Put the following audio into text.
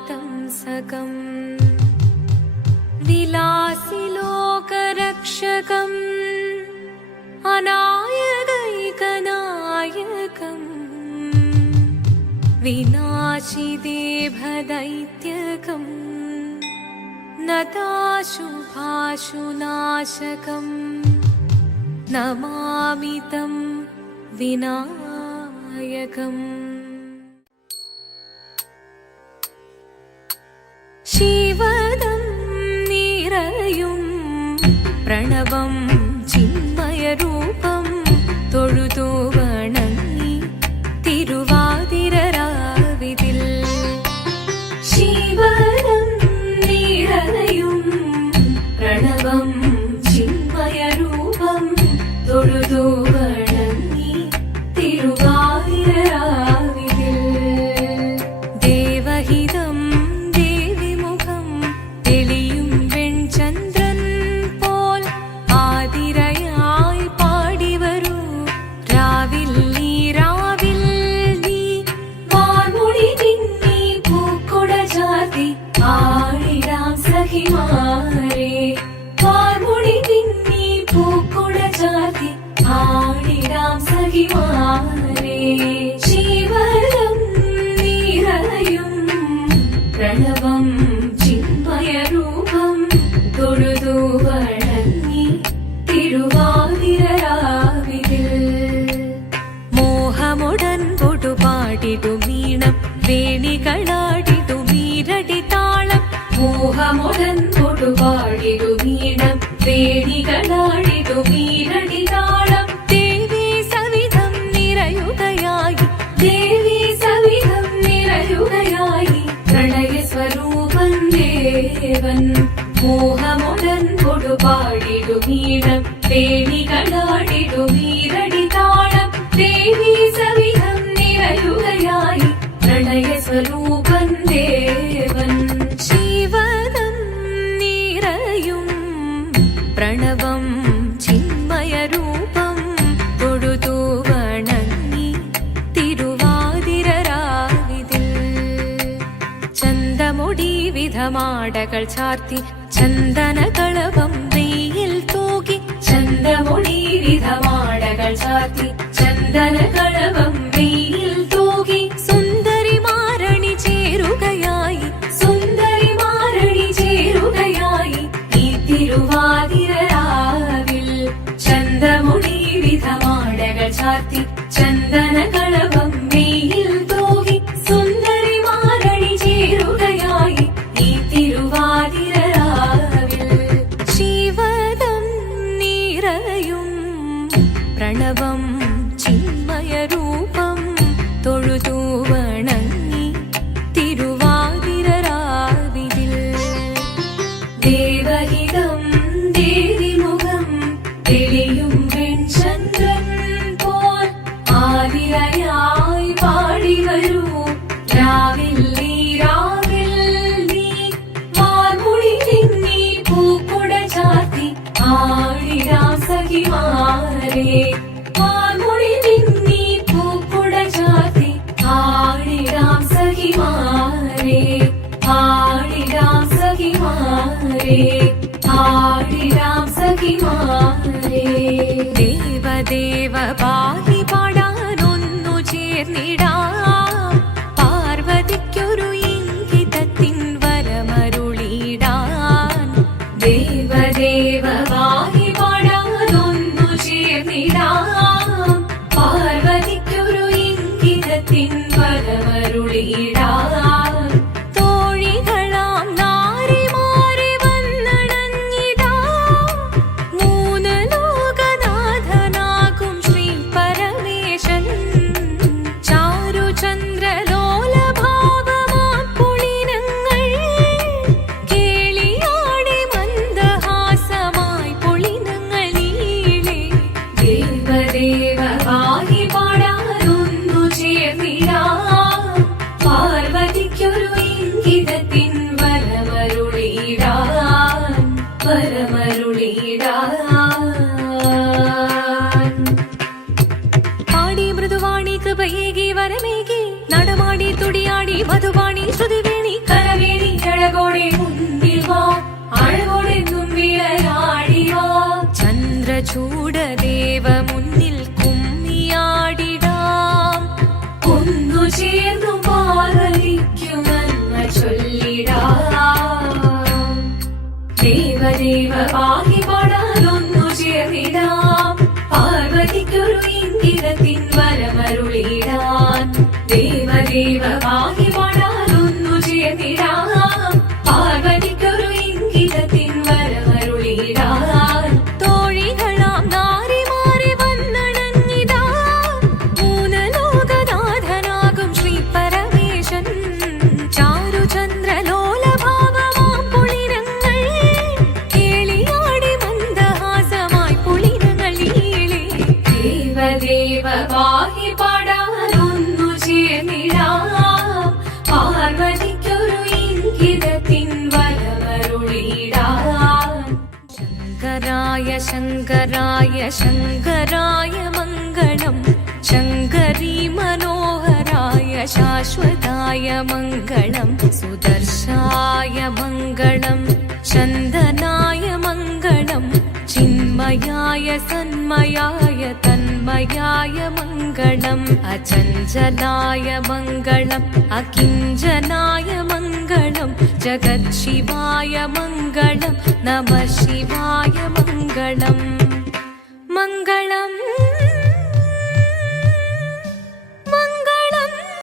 कलाधरावतंसकम् विलासिलोकरक्षकम् अनायकैकनायकम् विनाशिदेभदैत्यकम् नताशुभाशुनाशकम् नमामि तं विनायकम्। शिवदं निरयुं प्रणवं चिन्मयरूपं തൊഴുതു വണങ്ങി തിരുവാതിരരാവിതിൽ ശിവദം നിറയും പ്രണവം ചിന്മയരൂപം തൊഴുതു വണങ്ങി തിരുവാതിരരാവിതിൽ ദേവഹിതം ദേവിമുഖം തെളിയും വെൺചന്ദ്രൻ പോൽ ആതിരയായി പാടിവരൂ രാവിൽ നീ വാർമുടി പിന്നി പൂക്കുട ചാർത്തി ആടിടാം സഖിമാരെ വാർമുടി പിന്നി പൂക്കുട ചാർത്തി ആടിടാം സഖിമാരെ ശിവദം നിറയും പ്രണവം ചിന്മയരൂപം തൊഴുതു വണങ്ങി തിരുവാതിരരാവിതിൽ മോഹമുടൻ പൊടുപാടിടുമീണം വേണികളാടിടുമീരടി താളം മോഹമുടൻ പൊടുപാടിടുമീണം വേണികളാടിടുമീരടി താളം ദേവി സവിധം നിറയുകയായി ദേവി സവിധം നിറയുകയായി പ്രണയസ്വരൂപൻ ദേവൻ മോഹമുടൻ പൊടുപാടിടുമീണം വേണികളാടിടുമീരടി താളം ദേവി സവിധം നിറയുകയായി പ്രണയസ്വരൂപൻ ദേവൻ ശിവദം നിറയും പ്രണവം ചിന്മയരൂപം തൊഴുതു വണങ്ങി തിരുവാതിരരാവിതിൽ ചന്തമുടി വിധമാടകൾ ചാർത്തി ചന്ദനകളവം വെയിൽ തൂകി ചന്തമുടി വിധമാടകൾ ചാർത്തി ചന്ദനകളവം വെയിൽ തൂകി സുന്ദരിമാരണി ചേരുകയായി സുന്ദരിമാരണി ചേരുകയായി ഈ തിരുവാതിരരാവിൽ ചന്തമുടി വിധമാടകൾ ചാർത്തി ചന്ദനകളവം വെയിൽ തൂകി സുന്ദരിമാരണി ചേരുകയായി ഈ തിരുവാതിരരാവിൽ ശിവദം നിറയും പ്രണവം ചിന്മയരൂപം തൊഴുതു വണങ്ങി തിരുവാതിരരാവിതിൽ ദേവഹിതം ദേവിമുഖം തെളിയും വെൺചന്ദ്രൻ പോൽ ആതിരയായി പാടിവരൂ രാവിൽ നീ വാർമുടി പിന്നി പൂക്കുട ചാർത്തി ആടിടാം സഖിമാരെ വാർമുടി പിന്നി പൂക്കുട ചാർത്തി ആടിടാം സഖിമാരെ ആടിടാം സഖിമാരെ ആടിടാം സഖിമാരെ ദേവദേവ പാടി പാടാനൊന്നു ചേർന്നിടാം പാർവതിക്കൊരു ഇംഗിതത്തിൻ വരമരുളിടാൻ ദേവദേവ പാടി പാടാനൊന്നു ചേർന്നിടാം പാർവതിക്കൊരു ഇംഗിതത്തിൻ വരമരുളിടാൻ തോഴികളാം നാരിമാരെ വന്നണഞ്ഞിടാം മൂന്ന് ലോകനാഥനാകും ശ്രീ പരമേശൻ ചാരുചന്ദ്രലോലഭാവമാം പുളിനങ്ങൾ കേളിയാടി മന്ദഹാസമായി പുളിനങ്ങൾ നീളെ ദേവദേവ വാഹി പാടാനൊന്നു ചേർന്നിടാം പാർവതിക്കൊരു ഇംഗിതത്തിൻ വരമരുളിടാൻ പാടി മൃദുവാണി കൃപയേകി വരമേകി നടമാടി തുടിയാടി മധുവാണി ശ്രുതിവേണി കരവേണി അഴകോടെ മുന്നിൽ വാ അഴകോടെന്നും വിളയാടി വാ ചന്ദ്രചൂഡദേവ മുന്നിൽ കുമ്മിയാടിടാം ഒന്നു ചേർന്നു പാർവതിക്കു നന്മ ചൊല്ലിടാം ദേവദേവ പാഹി പാടാനൊന്നു ചേർന്നിടാം പാർവതിക്കൊരു ഇംഗിതത്തിൻ വരമരുളിടാൻ ദേവദേവ പാഹി പാടാനൊന്നു ചേർന്നിടാം പാർവതിക്കൊരു ഇംഗിതത്തിൻ വരമരുളിടാൻ തോഴികളാം നാരിമാരെ വന്നണഞ്ഞിതാ മൂന്നലോകനാഥനാകും ശ്രീ പരമേശൻ ചാരുചന്ദ്രലോലഭാവമാം പുളിരങ്ങൾ കേളിയാടി മന്ദഹാസമായി പുളിരങ്ങൾ ഈളെ ദേവദേവ പാഹി പാടാനൊന്നു ചേർന്നിടാം പാർവതിക്കൊരു ഇംഗിതത്തിൻ വരമരുളിടാൻ ശങ്കരായ ശങ്കരായ ശങ്കരായ മംഗളം ശങ്കരീ മനോഹരായ ശാശ്വതായ മംഗളം സുദർശായ മംഗളം ചന്ദനായ മംഗളം ചിന്മയായ സന്മയായ തന്മയായ മംഗളം അചഞ്ചലായ മംഗളം അകിഞ്ചനായ മംഗളം ജഗത്ശിവായ മംഗളം നമഃ ശിവായ മംഗളം മംഗളം